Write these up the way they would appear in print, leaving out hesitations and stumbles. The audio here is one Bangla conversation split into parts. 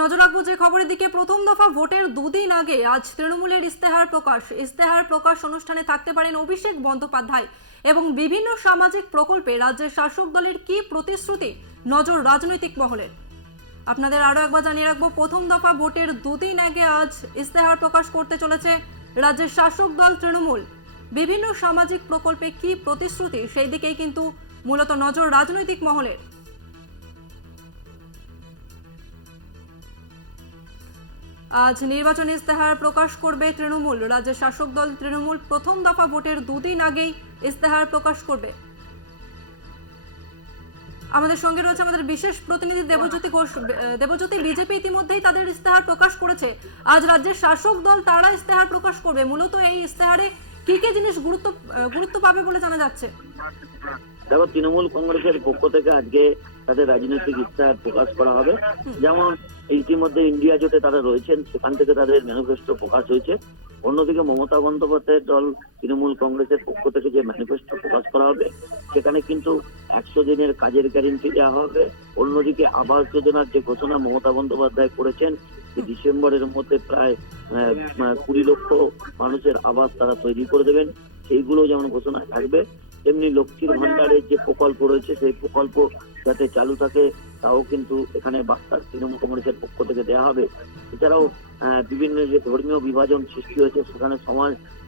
নজর রাখবো যে খবরের দিকে। প্রথম দফা ভোটের দুদিন আগে আজ তৃণমূলের ইস্তেহার প্রকাশ অনুষ্ঠানে থাকতে পারেন অভিষেক বন্দ্যোপাধ্যায় এবং বিভিন্ন সামাজিক প্রকল্পে রাজ্যের শাসক দলের কি প্রতিশ্রুতি, নজর রাজনৈতিক মহলের। আপনাদের আরো একবার জানিয়ে রাখবো, প্রথম দফা ভোটের দুদিন আগে আজ ইস্তেহার প্রকাশ করতে চলেছে রাজ্যের শাসক দল তৃণমূল। বিভিন্ন সামাজিক প্রকল্পে কি প্রতিশ্রুতি, সেই দিকেই কিন্তু মূলত নজর রাজনৈতিক মহলের। আজ নির্বাচনী ইস্তেহার প্রকাশ করবে তৃণমূল। রাজ্যের শাসক দল তৃণমূল প্রথম দফা ভোটের দুদিন আগেই ইস্তেহার প্রকাশ করবে। আমাদের সঙ্গে রয়েছে আমাদের বিশেষ প্রতিনিধি দেবজ্যোতি ঘোষ। দেবজ্যোতি, বিজেপি ইতিমধ্যেই তাদের ইস্তেহার প্রকাশ করেছে, আজ রাজ্যের শাসক দল তারা ইস্তেহার প্রকাশ করবে। মূলত এই ইস্তেহারে কি কি জিনিস গুরুত্ব পাবে বলে জানা যাচ্ছে? দেখো, তৃণমূল কংগ্রেসের পক্ষ থেকে আজকে তাদের রাজনৈতিক ইস্তেহার প্রকাশ করা হবে। যেমন ইতিমধ্যে ইন্ডিয়া জোটে তারা রয়েছেন, সেখান থেকে তাদের ম্যানিফেস্টো প্রকাশ হয়েছে। অন্যদিকে মমতা বন্দ্যোপাধ্যায়ের দল তৃণমূল কংগ্রেসের পক্ষ থেকে যে ম্যানিফেস্টো প্রকাশ করা হবে, সেখানে কিন্তু 100 দিনের কাজের গ্যারেন্টি দেওয়া হবে। অন্যদিকে আবাস যোজনার যে ঘোষণা মমতা বন্দ্যোপাধ্যায় করেছেন, ডিসেম্বরের মধ্যে প্রায় 20 লক্ষ মানুষের আবাস তারা তৈরি করে দেবেন, সেইগুলো যেমন ঘোষণা থাকবে। তেমনি লক্ষ্মীর ভান্ডারের যে প্রকল্প রয়েছে, সেই প্রকল্প যাতে চালু থাকে তাও কিন্তু এখানে বার্তা তৃণমূল কংগ্রেসের পক্ষ থেকে দেওয়া হবে। এছাড়াও বিভিন্ন যে ধর্মীয় বিভাজন সৃষ্টি হয়েছে, সেখানে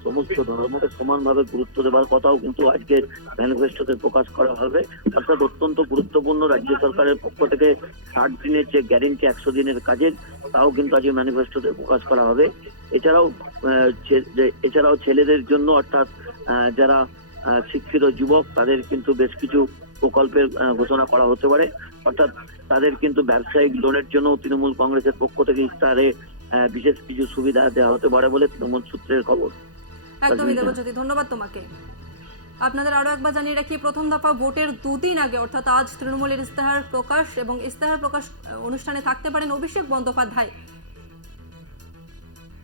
সমস্ত ধর্মকে সমানভাবে গুরুত্ব দেওয়ার কথাও কিন্তু আজকের ম্যানিফেস্টোতে প্রকাশ করা হবে। অর্থাৎ অত্যন্ত গুরুত্বপূর্ণ রাজ্য সরকারের পক্ষ থেকে 60 দিনের যে গ্যারেন্টি 100 দিনের কাজের, তাও কিন্তু আজকে ম্যানিফেস্টোতে প্রকাশ করা হবে। এছাড়াও ছেলেদের জন্য, অর্থাৎ যারা শিক্ষিত যুবক, তাদের কিন্তু বেশ কিছু প্রকল্পের ঘোষণা করা হতে পারে। অর্থাৎ তাদের কিন্তু ব্যবসায়িক লোনের জন্য তৃণমূল কংগ্রেসের পক্ষ থেকে ইস্তাহারে বিশেষ কিছু সুবিধা দেওয়া হতে পারে বলে তৃণমূল সূত্রের খবর। একদমই দেবজ্যোতি, ধন্যবাদ তোমাকে। আপনাদের আরো একবার জানিয়ে রাখি, প্রথম দফা ভোটের দুদিন আগে অর্থাৎ আজ তৃণমূলের ইস্তেহার প্রকাশ এবং ইস্তেহার প্রকাশ অনুষ্ঠানে থাকতে পারেন অভিষেক বন্দ্যোপাধ্যায়